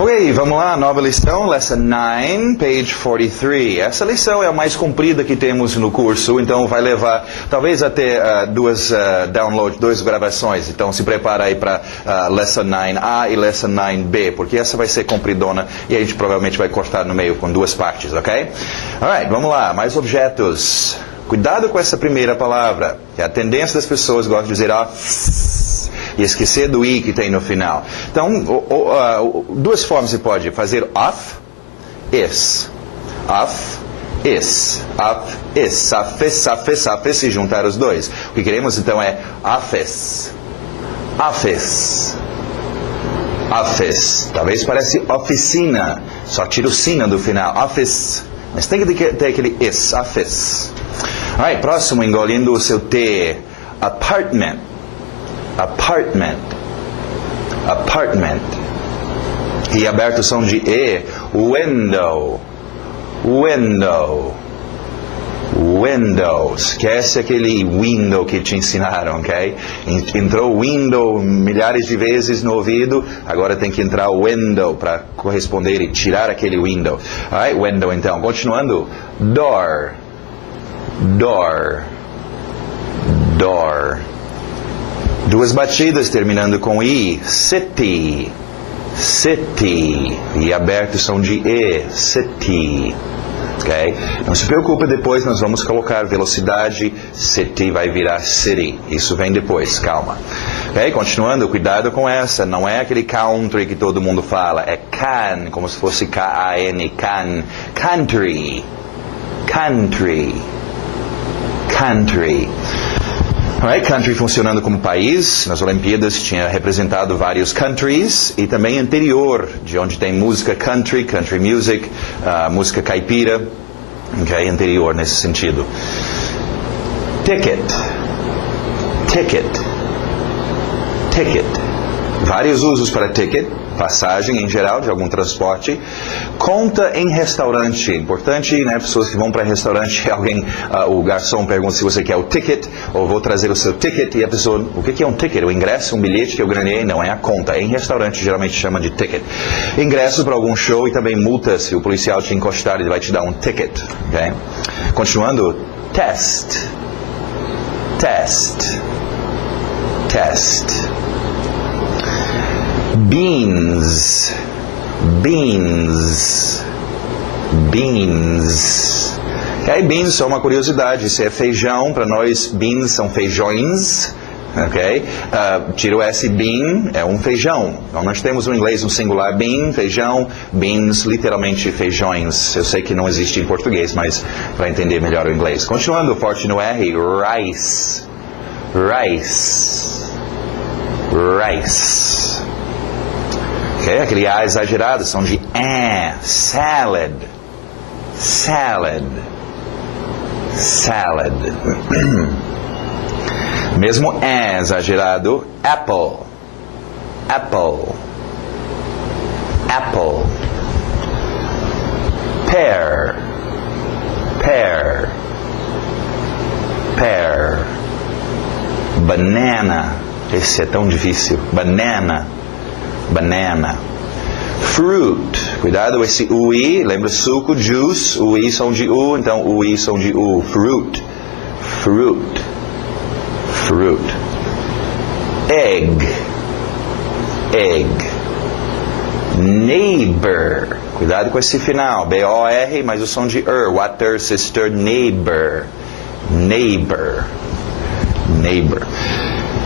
Ok, vamos lá, nova lição, Lesson 9, page 43. Essa lição é a mais comprida que temos no curso, então vai levar talvez até duas gravações. Então se prepara aí para Lesson 9A e Lesson 9B, porque essa vai ser compridona e a gente provavelmente vai cortar no meio com duas partes, ok? Alright, vamos lá, mais objetos. Cuidado com essa primeira palavra, que a tendência das pessoas gosta de dizer e esquecer do i que tem no final. Então, duas formas você pode fazer off, is, safes, e juntar os dois. O que queremos então é office. Talvez parece oficina, só tira o sina do final, office. Mas tem que ter aquele is, office. Alright, próximo, engolindo o seu T, apartment. E aberto som de E, window. Esquece aquele window que te ensinaram, ok? Entrou window milhares de vezes no ouvido, agora tem que entrar window para corresponder e tirar aquele window. Alright, window então. Continuando, door. Duas batidas terminando com I, city. E aberto som de E, city. Ok? Não se preocupe, depois nós vamos colocar velocidade, city vai virar city. Isso vem depois, calma. Ok? Continuando, cuidado com essa. Não é aquele country que todo mundo fala. É can, como se fosse K-A-N, can. Country. Alright, country funcionando como país. Nas Olimpíadas tinha representado vários countries. E também interior, de onde tem música country music, música caipira. Ok, interior nesse sentido. Ticket. Vários usos para ticket. Passagem em geral de algum transporte. Conta em restaurante. Importante, né? Pessoas que vão para restaurante, o garçom pergunta se você quer o ticket, ou vou trazer o seu ticket, e a pessoa, o que é um ticket? O ingresso, um bilhete que eu ganhei? Não, é a conta. Em restaurante geralmente chama de ticket. Ingresso para algum show e também multa, se o policial te encostar, ele vai te dar um ticket. Okay? Continuando, test. Beans. Okay, beans são uma curiosidade. Isso é feijão, para nós beans são feijões. Ok? Tira o S, bean, é um feijão. Então nós temos no inglês um singular bean, feijão, beans, literalmente feijões. Eu sei que não existe em português, mas para entender melhor o inglês. Continuando, forte no R, rice. Okay? Aquele A exagerado, são de salad. Mesmo E exagerado, apple. Pear. Banana. Esse é tão difícil. Banana. Fruit. Cuidado, esse UI, lembra suco, juice, UI som de U, então UI som de U. Fruit. Egg. Neighbor. Cuidado com esse final. B-O-R, mas o som de water, sister, neighbor.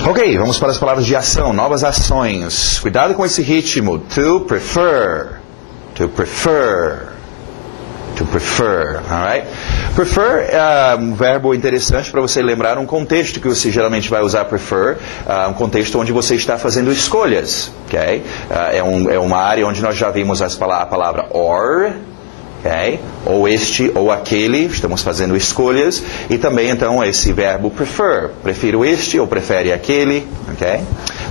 Ok, vamos para as palavras de ação, novas ações. Cuidado com esse ritmo. To prefer. Alright? Prefer é um verbo interessante para você lembrar um contexto que você geralmente vai usar prefer, um contexto onde você está fazendo escolhas, ok? É uma área onde nós já vimos a palavra or, okay? Ou este ou aquele, estamos fazendo escolhas, e também então esse verbo prefer, prefiro este ou prefere aquele, ok?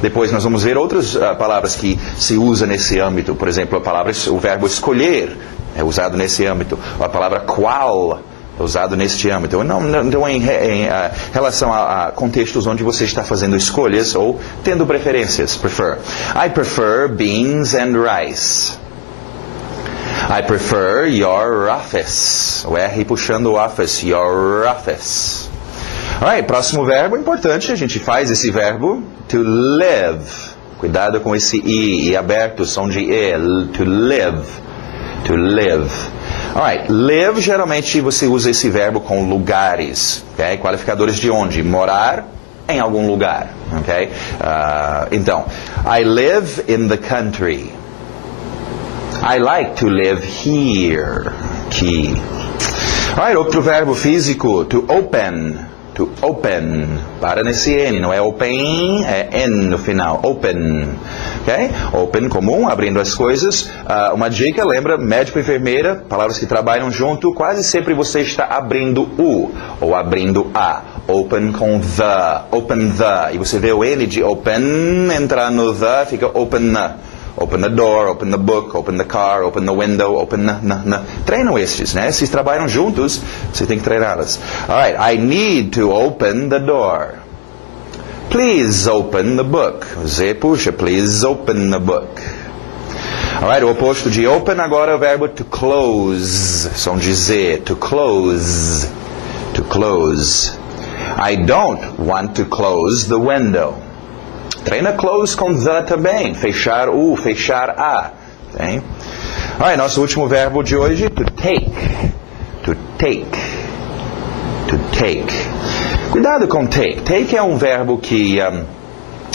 Depois nós vamos ver outras palavras que se usa nesse âmbito, por exemplo, o verbo escolher é usado nesse âmbito, a palavra qual é usado neste âmbito. Não em relação a contextos onde você está fazendo escolhas ou tendo preferências, prefer. I prefer beans and rice. I prefer your office. O R puxando o office. Your office. Alright, próximo verbo importante. A gente faz esse verbo to live. Cuidado com esse I aberto, som de E. To live. To live. Alright, live, geralmente você usa esse verbo com lugares. Okay? Qualificadores de onde? Morar em algum lugar. Okay? Então, I live in the country. I like to live here. Aqui. Alright, outro verbo físico, to open. To open. Para nesse N, não é open, é N no final. Open. Okay? Open, comum, abrindo as coisas. Uma dica, lembra, médico e enfermeira, palavras que trabalham junto, quase sempre você está abrindo o ou abrindo a. Open com the. Open the. E você vê o N de open entrar no the, fica open the. Open the door, open the book, open the car, open the window, open the. Treinam estes, né? Se trabalham juntos, você tem que treiná-las. Alright, I need to open the door. Please open the book. Z puxa, please open the book. Alright, o oposto de open agora é o verbo to close. Som de Z, to close. To close. I don't want to close the window. Treina close com the também. Fechar o, fechar a. Okay? Alright, nosso último verbo de hoje, to take. To take. To take. Cuidado com take. Take é um verbo que...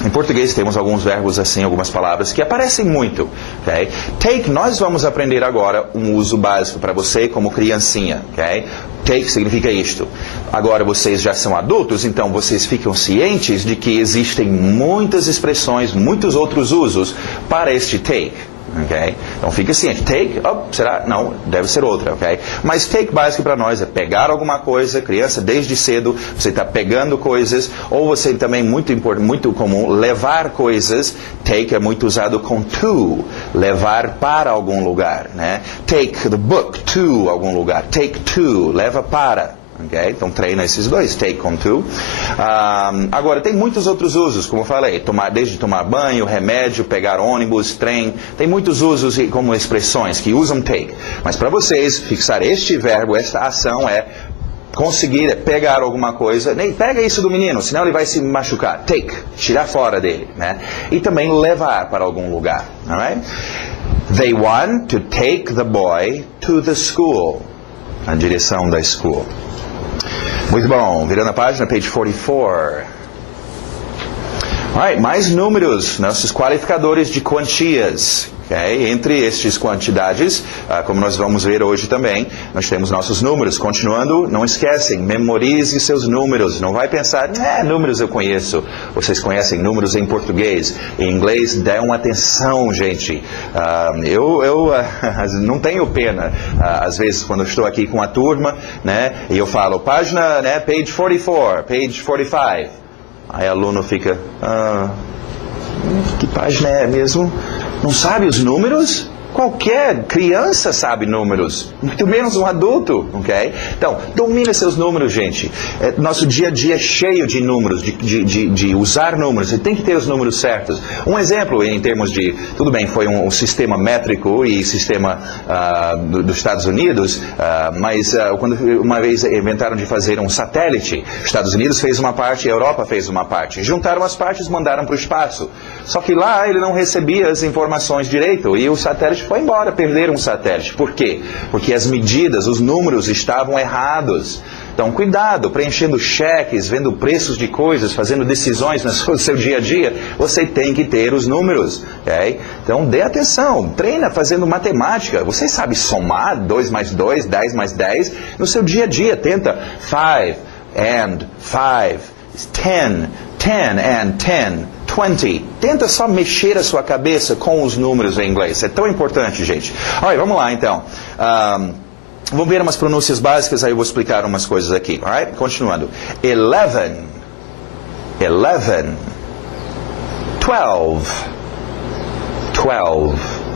em português temos alguns verbos assim, algumas palavras que aparecem muito. Okay? Take, nós vamos aprender agora um uso básico para você como criancinha. Okay? Take significa isto. Agora vocês já são adultos, então vocês ficam cientes de que existem muitas expressões, muitos outros usos para este take. Okay? Então fica ciente. Take, será? Não, deve ser outra. Okay? Mas take básico para nós é pegar alguma coisa, criança, desde cedo, você está pegando coisas, ou você também, muito comum, levar coisas. Take é muito usado com to, levar para algum lugar. Né? Take the book to algum lugar. Take to, leva para. Okay? Então treina esses dois, take com to. Agora, tem muitos outros usos, como eu falei, desde tomar banho, remédio, pegar ônibus, trem. Tem muitos usos como expressões que usam take. Mas para vocês, fixar este verbo, esta ação é conseguir pegar alguma coisa. Nem pega isso do menino, senão ele vai se machucar. Take, tirar fora dele. Né? E também levar para algum lugar. Alright? They want to take the boy to the school. Na direção da school. Muito bom, virando a página, page 44. Alright, mais números, nossos qualificadores de quantias. Okay? Entre estes quantidades, como nós vamos ver hoje também, nós temos nossos números. Continuando, não esquecem, memorize seus números. Não vai pensar, números eu conheço. Vocês conhecem números em português. Em inglês, dão atenção, gente. Eu não tenho pena, às vezes, quando eu estou aqui com a turma, né, e eu falo, página, né, page 44, page 45. Aí o aluno fica, que página é mesmo? Não sabe os números? Qualquer criança sabe números, muito menos um adulto, ok? Então, domina seus números, gente. Nosso dia a dia é cheio de números, de usar números. Você tem que ter os números certos. Um exemplo em termos de, tudo bem, foi um sistema métrico e sistema dos Estados Unidos, mas quando uma vez inventaram de fazer um satélite, os Estados Unidos fez uma parte, a Europa fez uma parte. Juntaram as partes e mandaram para o espaço. Só que lá ele não recebia as informações direito e o satélite foi embora, perderam um satélite. Por quê? Porque as medidas, os números estavam errados. Então, cuidado, preenchendo cheques, vendo preços de coisas, fazendo decisões no seu dia a dia, você tem que ter os números. Okay? Então, dê atenção, treina fazendo matemática. Você sabe somar 2 mais 2, 10 mais 10. No seu dia a dia, tenta 5 and 5. 10 and 10, 20. Tenta só mexer a sua cabeça com os números em inglês. É tão importante, gente. Alright, vamos lá então. Vamos ver umas pronúncias básicas, aí eu vou explicar umas coisas aqui. Alright? Continuando. 11. 11. 12. 12.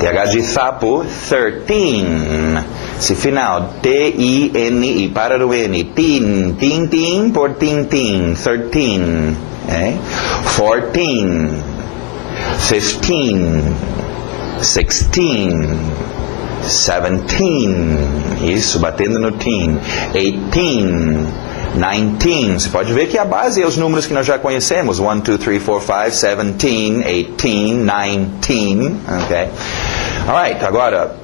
TH de sapo, 13. Esse final, T-I-N-I, para no N. Tin, tin, tin, por tin, tin. 13. Okay? 14. 15. 16. 17. Isso, batendo no teen. 18. 19. Você pode ver que a base é os números que nós já conhecemos. 1, 2, 3, 4, 5, 17, 18, 19. Ok? Alright, agora,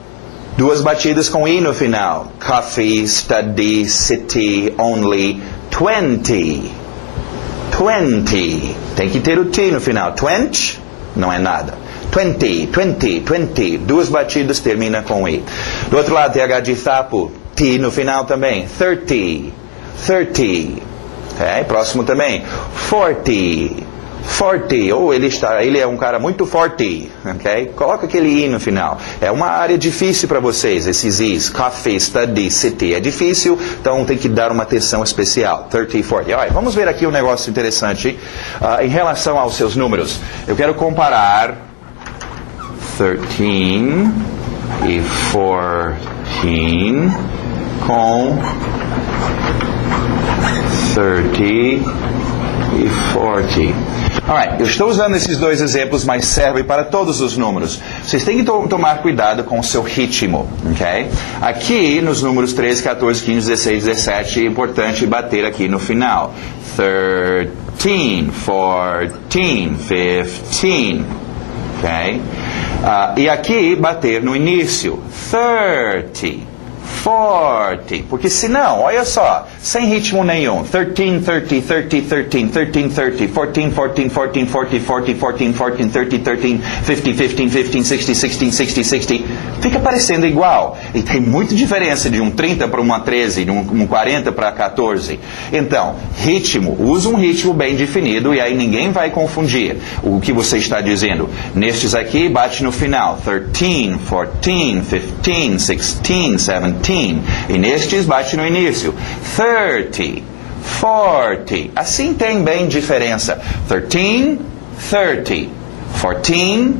duas batidas com I no final. Coffee, study, city, only, 20. 20. Tem que ter o T no final. 20 não é nada. 20, 20, 20. Duas batidas termina com I. Do outro lado, TH de sapo. T no final também. 30. 30. Okay? Próximo também. 40. 40. Ou ele é um cara muito forte. Okay? Coloca aquele I no final. É uma área difícil para vocês, esses Is. Coffee, study, city. É difícil, então tem que dar uma atenção especial. 30, 40. Alright, vamos ver aqui um negócio interessante em relação aos seus números. Eu quero comparar 13 e 14 com 30 e 40. Alright, eu estou usando esses dois exemplos, mas servem para todos os números. Vocês têm que tomar cuidado com o seu ritmo, ok? Aqui, nos números 13, 14, 15, 16, 17, é importante bater aqui no final. 13, 14, 15, ok? E aqui, bater no início. 30. 40, porque senão, olha só, sem ritmo nenhum, 13, 30, 30, 13, 13, 30, 14, 14, 14, 40, 40, 14, 14, 30, 13, 50, 15, 15, 60, 16, 60, 60, fica parecendo igual, e tem muita diferença de um 30 para uma 13, de um 40 para 14, então, ritmo, usa um ritmo bem definido, e aí ninguém vai confundir o que você está dizendo, nestes aqui, bate no final, 13, 14, 15, 16, 17, e nestes bate no início. 30, 40. Assim tem bem diferença. 13, 30. 14,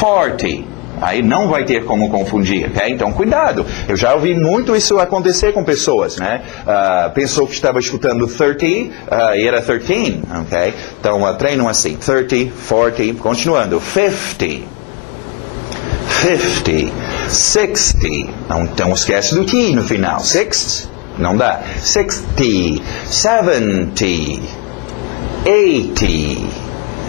40. Aí não vai ter como confundir, ok? Então, cuidado. Eu já ouvi muito isso acontecer com pessoas, né? Pensou que estava escutando 30 e era 13, ok? Então, treinam assim. 30, 40, continuando. 50. 50, 60, não esquece do T no final, 60, não dá, 60, 70, 80,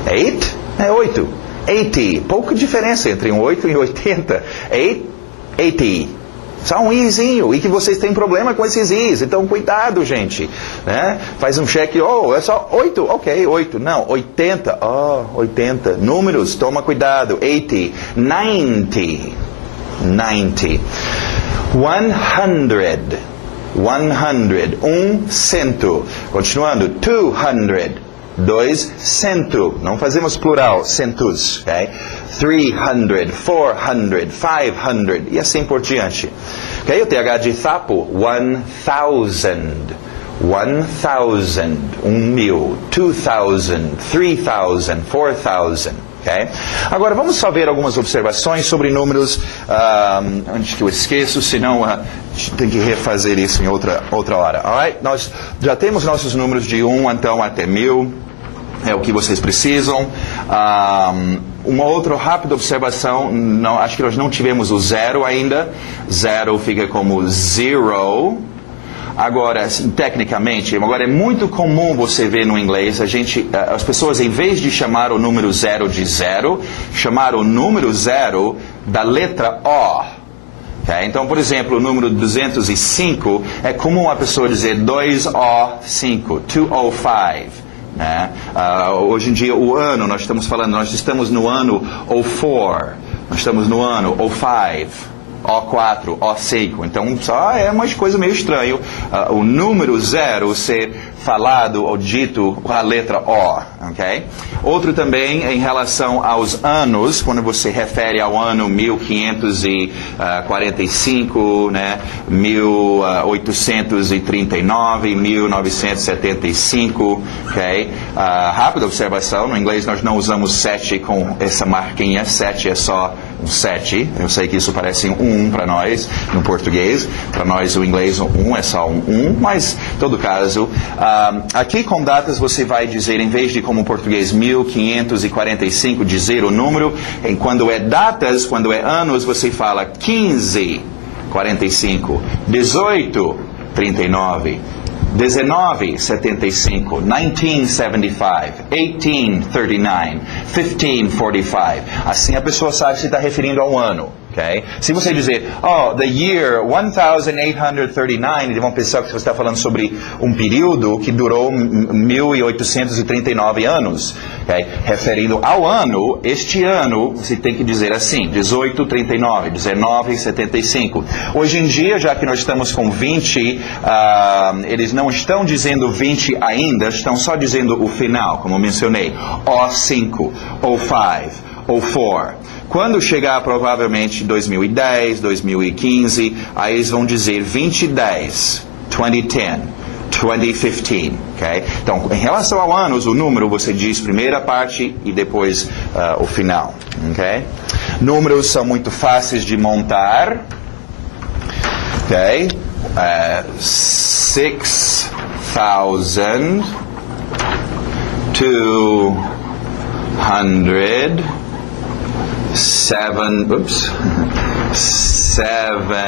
8 é 8, 80, pouca diferença entre um 8 e 80, 80, só um izinho, e que vocês têm problema com esses Is, então cuidado, gente, né? Faz um cheque, é só 8, ok, 8, não, 80, 80, números, toma cuidado, 80, 90, 90, 100, 100, continuando, 200, 200, não fazemos plural, centos, ok? 300, 400, 500 e assim por diante. Ok? O TH de sapo, 1000, 1000, 1000, 2000, 3000, 4000. Okay? Agora vamos só ver algumas observações sobre números, antes que eu esqueço, senão tem que refazer isso em outra hora. Alright? Nós já temos nossos números de 1 então até 1000. É o que vocês precisam. Uma outra rápida observação, acho que nós não tivemos o 0 ainda. 0 fica como 0. Agora, assim, tecnicamente, agora é muito comum você ver no inglês, as pessoas, em vez de chamar o número 0 de 0, chamar o número 0 da letra O. Okay? Então, por exemplo, o número 205, é comum a pessoa dizer 205, 205. Né? Hoje em dia o ano, nós estamos no ano 04, nós estamos no ano 05, O4, O5, então só é uma coisa meio estranha o número 0 ser falado ou dito com a letra O, ok? Outro também em relação aos anos, quando você refere ao ano 1545, né? 1839, 1975, ok? Rápida observação, no inglês nós não usamos 7 com essa marquinha, 7 é só um 7. Eu sei que isso parece um 1 para nós no português. Para nós o inglês o 1 é só um 1, mas em todo caso, aqui com datas você vai dizer, em vez de como português 1545, dizer o número, quando é datas, quando é anos, você fala 1545, 18, 39. 1975, 1975, 1839, 1545. Assim a pessoa sabe se está referindo ao ano. Okay? Se você dizer, the year 1839, eles vão pensar que você está falando sobre um período que durou 1839 anos. Okay? Referindo ao ano, este ano, você tem que dizer assim, 1839, 1975. Hoje em dia, já que nós estamos com 20, eles não estão dizendo 20 ainda, estão só dizendo o final, como eu mencionei, ou 5, ou 5, ou 4. Quando chegar provavelmente 2010, 2015, aí eles vão dizer 2010, 2010, 2015, ok? Então, em relação ao anos, o número você diz primeira parte e depois o final, ok? Números são muito fáceis de montar, ok? 6,200 78.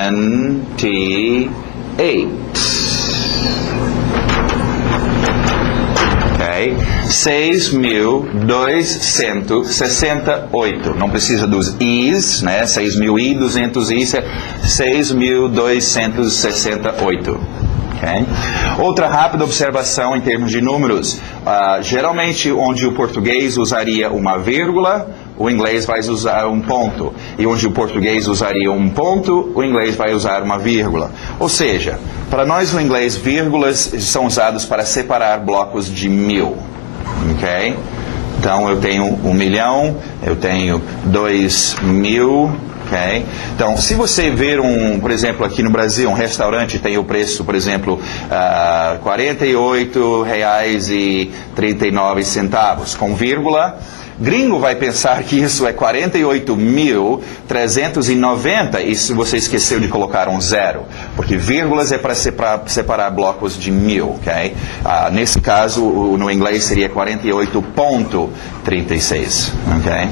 Ok? 6.268. Não precisa dos i's, né? 6.200 i's é 6.268. Okay? Outra rápida observação em termos de números. Geralmente, onde o português usaria uma vírgula, o inglês vai usar um ponto. E onde o português usaria um ponto, o inglês vai usar uma vírgula. Ou seja, para nós no inglês, vírgulas são usados para separar blocos de 1000. Ok? Então, eu tenho 1 milhão, eu tenho 2.000... Okay? Então, se você ver por exemplo, aqui no Brasil, um restaurante tem o preço, por exemplo, R$ 48,39, com vírgula, gringo vai pensar que isso é 48.390 e se você esqueceu de colocar um zero, porque vírgulas é para separar blocos de 1000, ok? Nesse caso, no inglês seria 48,36, ok?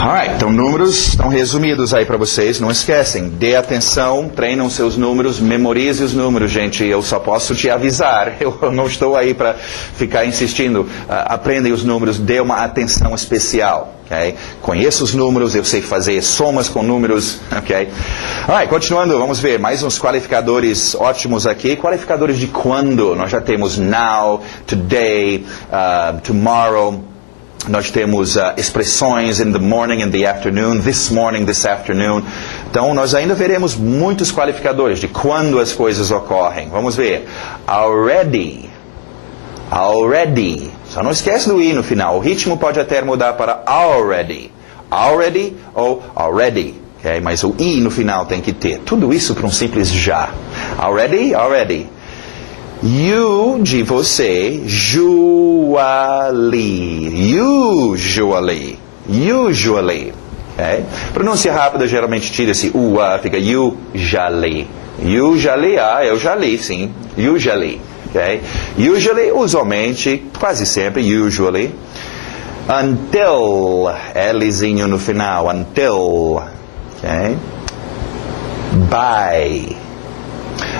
Alright, então números estão resumidos aí para vocês, não esquecem, dê atenção, treinam seus números, memorize os números, gente, eu só posso te avisar, eu não estou aí para ficar insistindo, aprendem os números, dê uma atenção especial, ok? Conheço os números, eu sei fazer somas com números, ok? Alright, continuando, vamos ver, mais uns qualificadores ótimos aqui, qualificadores de quando, nós já temos now, today, tomorrow. Nós temos expressões in the morning and the afternoon, this morning, this afternoon. Então, nós ainda veremos muitos qualificadores de quando as coisas ocorrem. Vamos ver. Already. Already. Só não esquece do i no final. O ritmo pode até mudar para already. Already ou already. Okay? Mas o i no final tem que ter. Tudo isso para um simples já. Already, already. You, de você, usually. Okay? Pronúncia rápida geralmente tira esse fica usually. Usually, eu já li, sim. Usually. Okay? Usually, usualmente, quase sempre, usually. Until, Lzinho no final, until. Okay? By.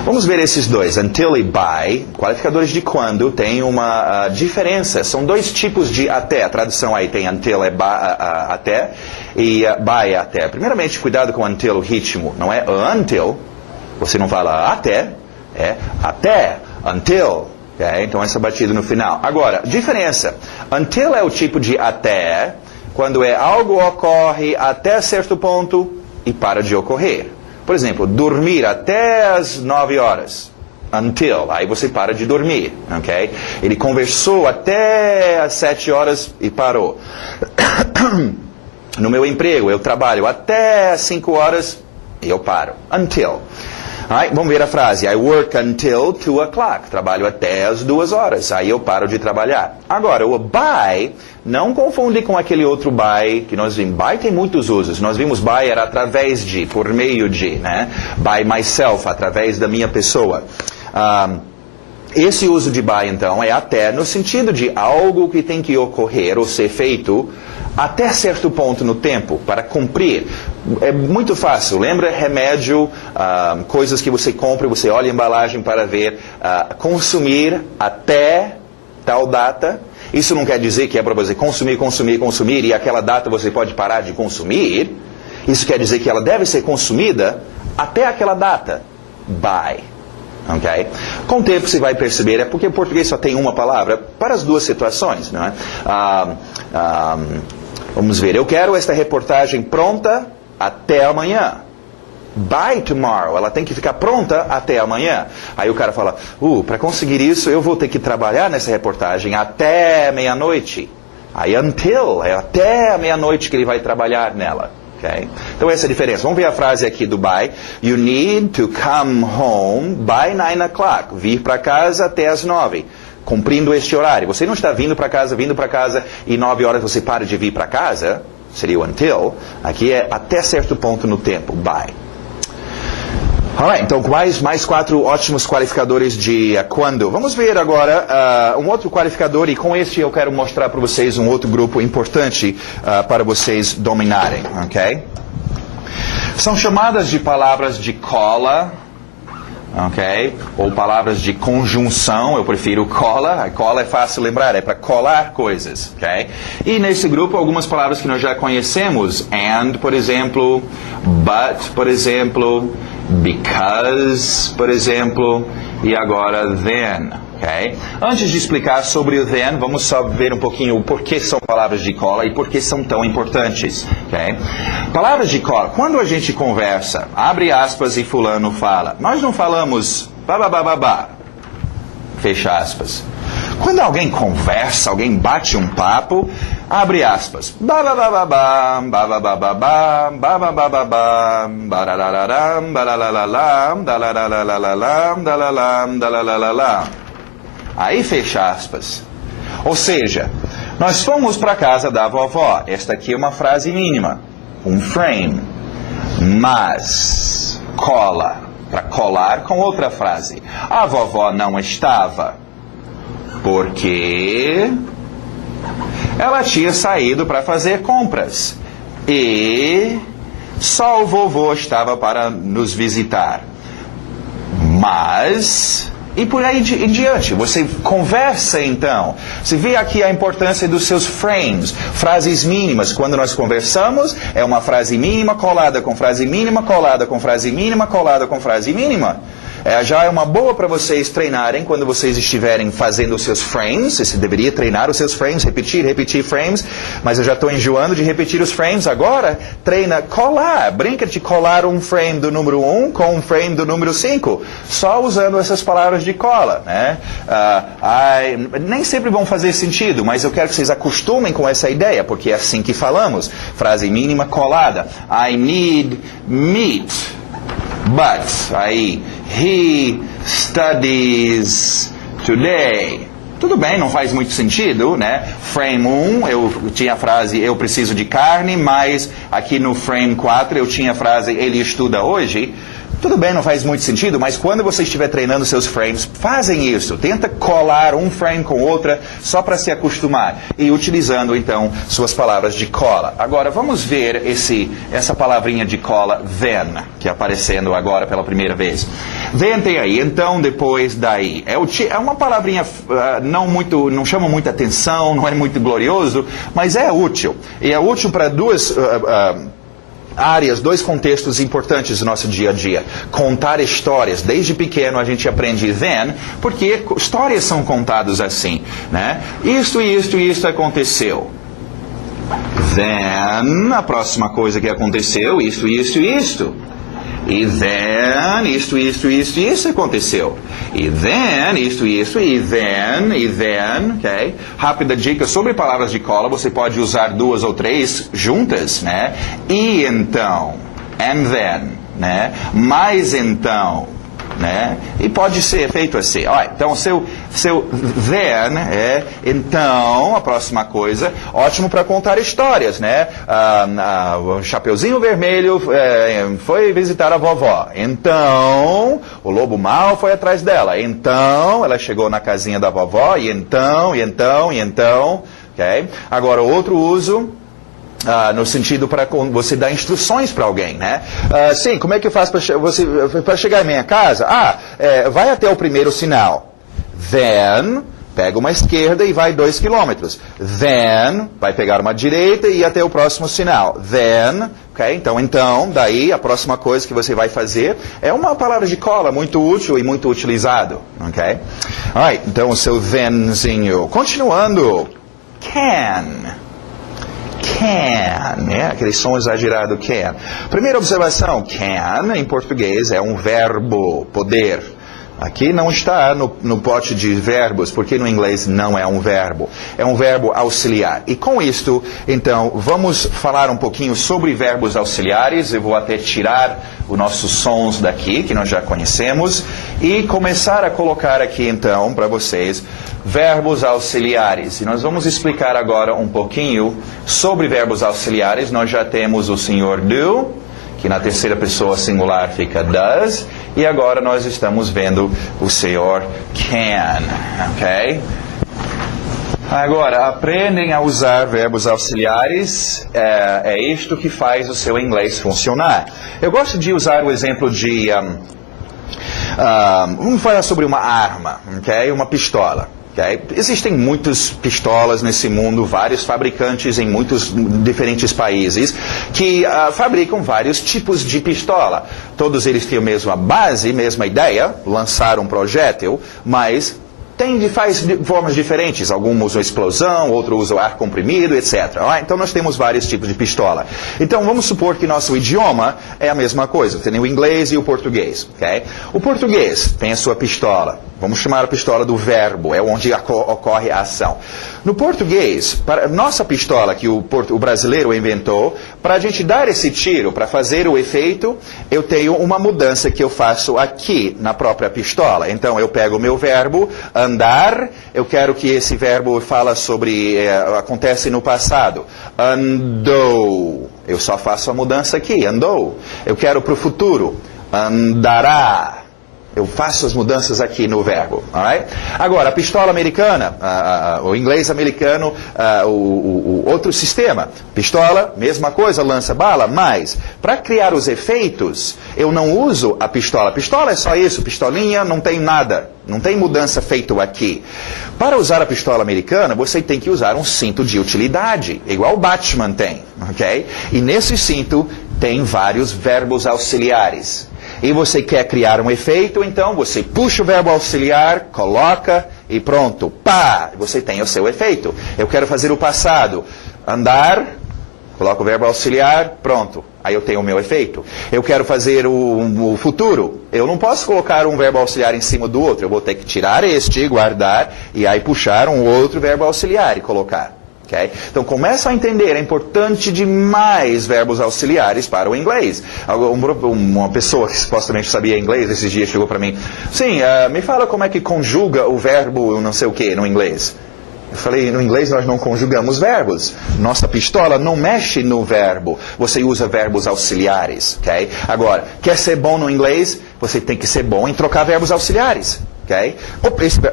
Vamos ver esses dois, until e by, qualificadores de quando, tem uma diferença. São dois tipos de até. A tradução aí tem until é até e by é até. Primeiramente, cuidado com until, o ritmo. Não é until, você não fala até, é até, until. Okay? Então, essa batida no final. Agora, diferença. Until é o tipo de até, quando algo ocorre até certo ponto e para de ocorrer. Por exemplo, dormir até as 9 horas. Until. Aí você para de dormir. Okay? Ele conversou até as 7 horas e parou. No meu emprego, eu trabalho até as 5 horas e eu paro. Until. Alright, vamos ver a frase. I work until 2 o'clock. Trabalho até as 2 horas. Aí eu paro de trabalhar. Agora, o by, não confunde com aquele outro by que nós vimos. By tem muitos usos. Nós vimos by era através de, por meio de, né? By myself, através da minha pessoa. Esse uso de by, então, é até no sentido de algo que tem que ocorrer ou ser feito até certo ponto no tempo, para cumprir. É muito fácil. Lembra remédio, coisas que você compra, você olha a embalagem para ver, consumir até tal data. Isso não quer dizer que é para você consumir, consumir, consumir, e aquela data você pode parar de consumir. Isso quer dizer que ela deve ser consumida até aquela data. By. Okay? Com o tempo você vai perceber, é porque o português só tem uma palavra para as duas situações, não é? Vamos ver, eu quero esta reportagem pronta até amanhã. By tomorrow, ela tem que ficar pronta até amanhã. Aí o cara fala, para conseguir isso eu vou ter que trabalhar nessa reportagem até meia-noite. Aí until, é até a meia-noite que ele vai trabalhar nela. Okay? Então essa é a diferença. Vamos ver a frase aqui do by. You need to come home by 9 o'clock. Vir para casa até as 9. Cumprindo este horário. Você não está vindo para casa e 9 horas você para de vir para casa. Seria o until. Aqui é até certo ponto no tempo. By. Alright, então mais 4 ótimos qualificadores de quando. Vamos ver agora um outro qualificador, e com este eu quero mostrar para vocês um outro grupo importante para vocês dominarem, ok? São chamadas de palavras de cola, ok? Ou palavras de conjunção, eu prefiro cola. A cola é fácil lembrar, é para colar coisas, ok? E nesse grupo algumas palavras que nós já conhecemos, and, por exemplo, but, por exemplo, because, por exemplo, e agora then, ok? Antes de explicar sobre o then, vamos só ver um pouquinho o porquê são palavras de cola e por que são tão importantes, ok? Palavras de cola, quando a gente conversa, abre aspas e fulano fala, nós não falamos babababá, fecha aspas. Quando alguém conversa, alguém bate um papo, abre aspas. Babababá, babababá, babababá, barararam, baralalam, dalalalalam, dalalam, dalalalala. Aí fecha aspas. Ou seja, nós fomos para a casa da vovó. Esta aqui é uma frase mínima, um frame. Mas, cola, para colar com outra frase. A vovó não estava. Porque ela tinha saído para fazer compras. E só o vovô estava para nos visitar. Mas... E por aí em diante, você conversa então. Você vê aqui a importância dos seus frames, frases mínimas. Quando nós conversamos, é uma frase mínima colada com frase mínima, colada com frase mínima, colada com frase mínima. Já é uma boa para vocês treinarem quando vocês estiverem fazendo os seus frames. Você deveria treinar os seus frames, repetir frames. Mas eu já estou enjoando de repetir os frames. Agora, treina colar. Brinca de colar um frame do número 1 com um frame do número 5. Só usando essas palavras de cola, né? Nem sempre vão fazer sentido, mas eu quero que vocês acostumem com essa ideia, porque é assim que falamos. Frase mínima colada. I need meat. But, aí, he studies today. Tudo bem, não faz muito sentido, né? Frame 1, eu tinha a frase, eu preciso de carne, mas aqui no frame 4 eu tinha a frase, ele estuda hoje. Tudo bem, não faz muito sentido, mas quando você estiver treinando seus frames, fazem isso. Tenta colar um frame com outra, só para se acostumar. E utilizando, então, suas palavras de cola. Agora, vamos ver essa palavrinha de cola, then, que é aparecendo agora pela primeira vez. Then tem aí, então, depois, daí. É uma palavrinha não chama muita atenção, não é muito glorioso, mas é útil. E é útil para duas... áreas, 2 contextos importantes do nosso dia a dia. Contar histórias. Desde pequeno a gente aprende then, porque histórias são contadas assim, né? Isto aconteceu. Then, a próxima coisa que aconteceu, isto. E then, isso aconteceu. E then, isto, e then, ok? Rápida dica sobre palavras de cola, você pode usar 2 ou 3 juntas, né? E então, and then. né? Mas então, né? E pode ser feito assim. Olha, então, seu then é então, a próxima coisa, ótimo para contar histórias, né? O Chapeuzinho Vermelho foi visitar a vovó. Então, o lobo mau foi atrás dela. Então, ela chegou na casinha da vovó. E então. Okay? Agora, outro uso... no sentido para você dar instruções para alguém, né? Sim, como é que eu faço para chegar à minha casa? Vai até o primeiro sinal. Then, pega uma esquerda e vai 2 quilômetros. Then, vai pegar uma direita e ir até o próximo sinal. Then, ok? Então, daí a próxima coisa que você vai fazer é uma palavra de cola muito útil e muito utilizado, ok? Alright, então o seu thenzinho. Continuando. Can, né? Aquele som exagerado, can. Primeira observação, can, em português, é um verbo, poder. Aqui não está no pote de verbos, porque no inglês não é um verbo. É um verbo auxiliar. E com isto, então, vamos falar um pouquinho sobre verbos auxiliares. Eu vou até tirar os nossos sons daqui, que nós já conhecemos, e começar a colocar aqui, então, para vocês, verbos auxiliares. E nós vamos explicar agora um pouquinho sobre verbos auxiliares. Nós já temos o senhor do, que na terceira pessoa singular fica does, e agora nós estamos vendo o senhor can, ok? Agora, aprendem a usar verbos auxiliares, é isto que faz o seu inglês funcionar. Eu gosto de usar o exemplo de, vamos falar sobre uma arma, ok? Uma pistola. Okay? Existem muitas pistolas nesse mundo, vários fabricantes em muitos diferentes países que fabricam vários tipos de pistola. Todos eles têm a mesma base, mesma ideia, lançar um projétil, mas faz de formas diferentes. Alguns usam explosão, outros usam ar comprimido, etc. Então nós temos vários tipos de pistola. Então vamos supor que nosso idioma é a mesma coisa. Tem o inglês e o português. Okay? O português tem a sua pistola. Vamos chamar a pistola do verbo, é onde ocorre a ação. No português, para nossa pistola que o brasileiro inventou, para a gente dar esse tiro, para fazer o efeito, eu tenho uma mudança que eu faço aqui na própria pistola. Então eu pego o meu verbo, andar, eu quero que esse verbo fala sobre, acontece no passado. Andou, eu só faço a mudança aqui, andou. Eu quero para o futuro, andará. Eu faço as mudanças aqui no verbo. Alright? Agora, a pistola americana, o inglês americano, o outro sistema. Pistola, mesma coisa, lança bala, mas para criar os efeitos, eu não uso a pistola. A pistola é só isso, pistolinha, não tem nada. Não tem mudança feita aqui. Para usar a pistola americana, você tem que usar um cinto de utilidade, igual o Batman tem. Okay? E nesse cinto tem vários verbos auxiliares. E você quer criar um efeito, então você puxa o verbo auxiliar, coloca e pronto. Pá! Você tem o seu efeito. Eu quero fazer o passado. Andar, coloco o verbo auxiliar, pronto. Aí eu tenho o meu efeito. Eu quero fazer o futuro. Eu não posso colocar um verbo auxiliar em cima do outro. Eu vou ter que tirar este, guardar, e aí puxar um outro verbo auxiliar e colocar. Okay? Então, começa a entender, é importante demais verbos auxiliares para o inglês. Uma pessoa que supostamente sabia inglês esses dias chegou para mim. Sim, me fala como é que conjuga o verbo não sei o que no inglês. Eu falei, no inglês nós não conjugamos verbos. Nossa pistola não mexe no verbo. Você usa verbos auxiliares. Okay? Agora, quer ser bom no inglês? Você tem que ser bom em trocar verbos auxiliares. Okay?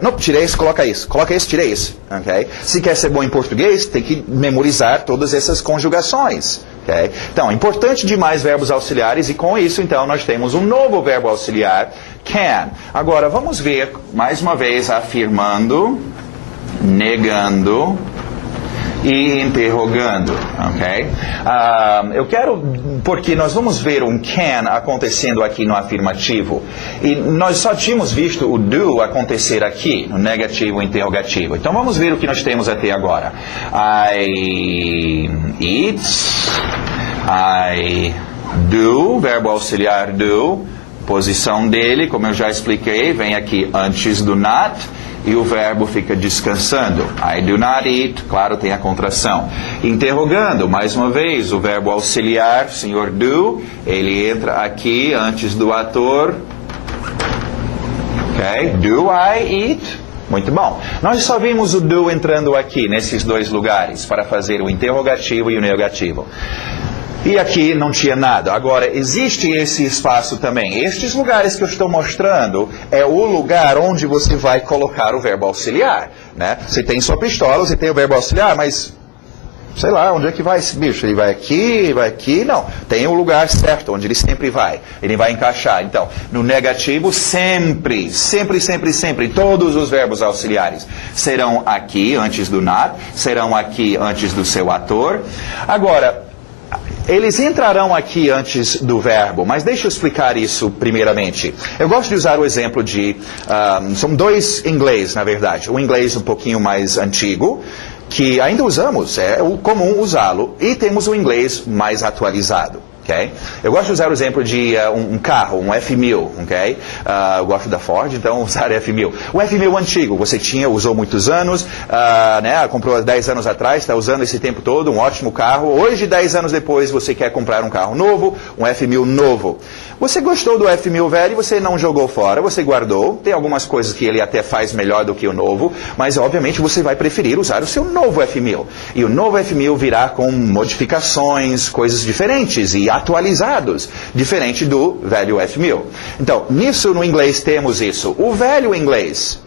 Não, tirei isso, coloca isso. Coloca isso, tirei isso. Okay? Se quer ser bom em português, tem que memorizar todas essas conjugações. Okay? Então, é importante demais verbos auxiliares e com isso, então, nós temos um novo verbo auxiliar, can. Agora, vamos ver, mais uma vez, afirmando, negando e interrogando, ok? Eu quero, porque nós vamos ver um can acontecendo aqui no afirmativo, e nós só tínhamos visto o do acontecer aqui, no negativo e interrogativo. Então vamos ver o que nós temos até agora. I eat, I do, verbo auxiliar do, posição dele, como eu já expliquei, vem aqui antes do not, e o verbo fica descansando. I do not eat, claro, tem a contração. Interrogando, mais uma vez, o verbo auxiliar, senhor do, ele entra aqui antes do ator. Ok? Do I eat? Muito bom. Nós só vimos o do entrando aqui, nesses dois lugares, para fazer o interrogativo e o negativo. E aqui não tinha nada. Agora, existe esse espaço também. Estes lugares que eu estou mostrando é o lugar onde você vai colocar o verbo auxiliar, né? Você tem sua pistola, você tem o verbo auxiliar, mas sei lá, onde é que vai esse bicho? Ele vai aqui, vai aqui? Não. Tem o lugar certo, onde ele sempre vai. Ele vai encaixar. Então, no negativo, sempre, todos os verbos auxiliares serão aqui antes do not, serão aqui antes do seu ator. Agora, eles entrarão aqui antes do verbo, mas deixa eu explicar isso primeiramente. Eu gosto de usar o exemplo de... são dois inglês, na verdade. Um inglês um pouquinho mais antigo, que ainda usamos, é comum usá-lo, e temos o inglês mais atualizado. Okay? Eu gosto de usar o exemplo de um carro, um F1000, ok? Eu gosto da Ford, então usar F1000. O F1000 antigo, você usou muitos anos, né? Comprou 10 anos atrás, está usando esse tempo todo, um ótimo carro. Hoje, 10 anos depois, você quer comprar um carro novo, um F1000 novo. Você gostou do F1000 velho, você não jogou fora, você guardou. Tem algumas coisas que ele até faz melhor do que o novo, mas obviamente você vai preferir usar o seu novo F1000. E o novo F1000 virá com modificações, coisas diferentes e atualizados, diferente do velho F1000. Então, nisso no inglês temos isso. O velho inglês,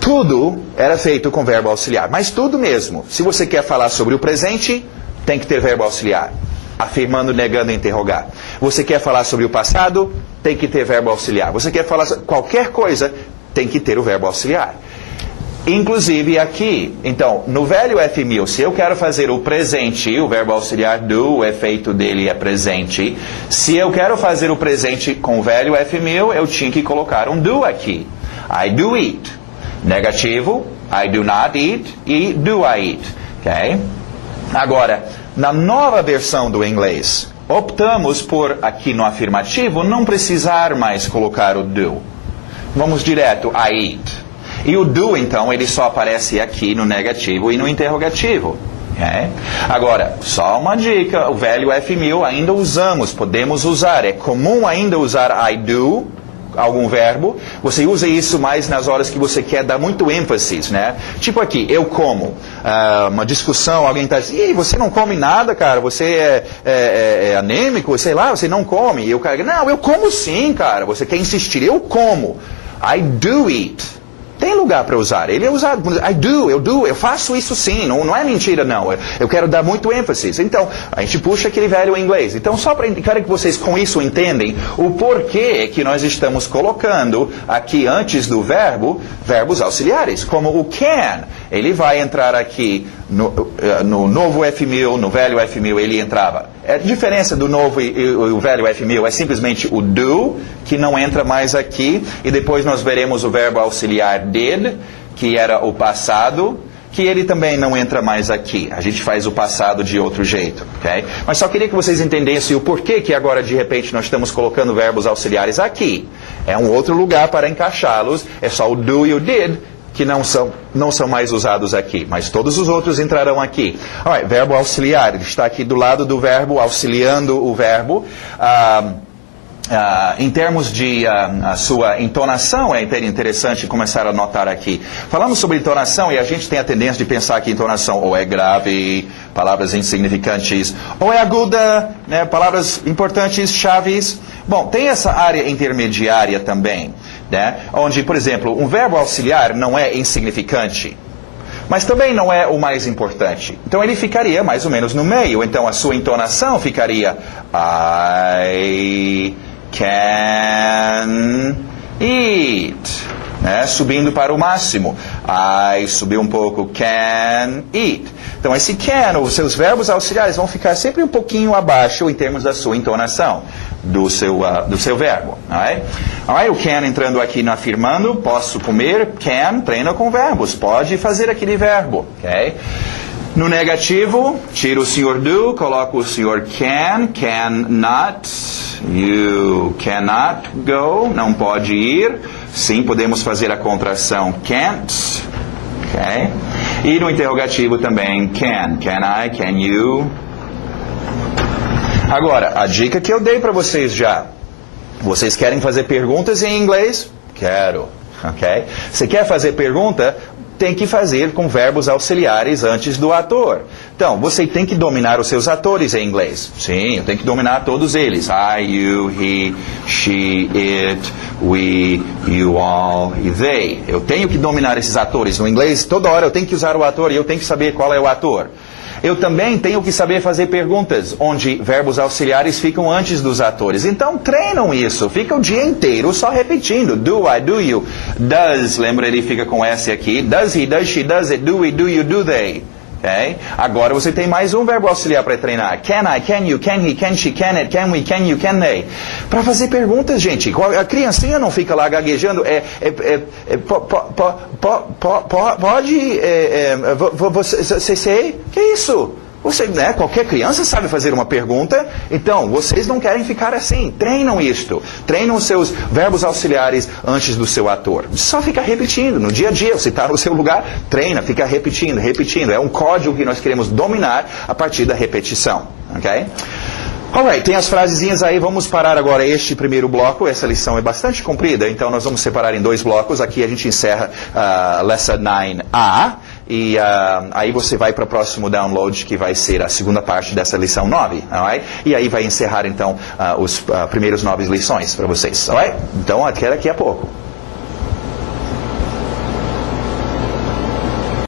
tudo era feito com verbo auxiliar, mas tudo mesmo. Se você quer falar sobre o presente, tem que ter verbo auxiliar. Afirmando, negando, interrogar. Você quer falar sobre o passado, tem que ter verbo auxiliar. Você quer falar sobre qualquer coisa, tem que ter o verbo auxiliar. Inclusive aqui, então, no velho F1000, se eu quero fazer o presente, o verbo auxiliar do, o efeito dele é presente. Se eu quero fazer o presente com o velho F1000, eu tinha que colocar um do aqui. I do eat. Negativo, I do not eat e do I eat. Ok? Agora, na nova versão do inglês, optamos por, aqui no afirmativo, não precisar mais colocar o do. Vamos direto, I eat. E o do, então, ele só aparece aqui no negativo e no interrogativo. Okay? Agora, só uma dica, o velho F1000 ainda usamos, podemos usar. É comum ainda usar I do, algum verbo. Você usa isso mais nas horas que você quer dar muito ênfase, né? Tipo aqui, eu como. Uma discussão, alguém está dizendo, "Ih, você não come nada, cara, você é anêmico, sei lá, você não come." E o cara, não, eu como sim, cara, você quer insistir, eu como. I do eat. Tem lugar para usar. Ele é usado. Eu faço isso sim. Não é mentira, não. Eu quero dar muito ênfase. Então, a gente puxa aquele velho inglês. Então, só para indicar que vocês com isso entendem o porquê que nós estamos colocando aqui antes do verbo, verbos auxiliares. Como o can. Ele vai entrar aqui no novo F1000, no velho F1000 ele entrava. A diferença do novo e o velho F1000 é simplesmente o do, que não entra mais aqui, e depois nós veremos o verbo auxiliar did, que era o passado, que ele também não entra mais aqui. A gente faz o passado de outro jeito, ok? Mas só queria que vocês entendessem o porquê que agora de repente nós estamos colocando verbos auxiliares aqui. É um outro lugar para encaixá-los, é só o do e o did, que não são mais usados aqui, mas todos os outros entrarão aqui. Alright, verbo auxiliar, ele está aqui do lado do verbo, auxiliando o verbo. Em termos de a sua entonação, é interessante começar a notar aqui. Falamos sobre entonação e a gente tem a tendência de pensar que entonação ou é grave, palavras insignificantes, ou é aguda, né, palavras importantes, chaves. Bom, tem essa área intermediária também, né, onde, por exemplo, um verbo auxiliar não é insignificante, mas também não é o mais importante. Então ele ficaria mais ou menos no meio. Então a sua entonação ficaria I can eat, né? Subindo para o máximo. I subiu um pouco, can eat. Então esse can, os seus verbos auxiliares vão ficar sempre um pouquinho abaixo em termos da sua entonação do seu verbo. Alright? O can entrando aqui no afirmando, posso comer, can, treina com verbos, pode fazer aquele verbo. Okay? No negativo, tiro o senhor do, coloco o senhor cannot, you cannot go, não pode ir, sim, podemos fazer a contração can't. Okay? E no interrogativo também can. Can I? Can you? Agora, a dica que eu dei para vocês já. Vocês querem fazer perguntas em inglês? Quero. Okay? Você quer fazer pergunta? Tem que fazer com verbos auxiliares antes do ator. Então, você tem que dominar os seus atores em inglês. Sim, eu tenho que dominar todos eles. I, you, he, she, it, we, you all e they. Eu tenho que dominar esses atores. No inglês, toda hora eu tenho que usar o ator e eu tenho que saber qual é o ator. Eu também tenho que saber fazer perguntas, onde verbos auxiliares ficam antes dos atores. Então, treinam isso. Fica o dia inteiro só repetindo. Do I, do you. Does, lembra, ele fica com S aqui. Does he, does she, does it, do we, do you, do they. Okay? Agora você tem mais um verbo auxiliar para treinar. Can I, can you, can he, can she, can it, can we, can you, can they. Para fazer perguntas, gente. A criancinha não fica lá gaguejando. Pode... Você sei? Que isso? Você, né, qualquer criança sabe fazer uma pergunta, então vocês não querem ficar assim. Treinam isto. Treinam os seus verbos auxiliares antes do seu ator. Só fica repetindo. No dia a dia, você está no seu lugar, treina, fica repetindo, repetindo. É um código que nós queremos dominar a partir da repetição. Ok? Alright, tem as frasezinhas aí, vamos parar agora este primeiro bloco, essa lição é bastante comprida, então nós vamos separar em 2 blocos, aqui a gente encerra Lesson 9A, e aí você vai para o próximo download, que vai ser a segunda parte dessa lição 9, alright? E aí vai encerrar então os primeiros 9 lições para vocês, alright? Então até daqui a pouco.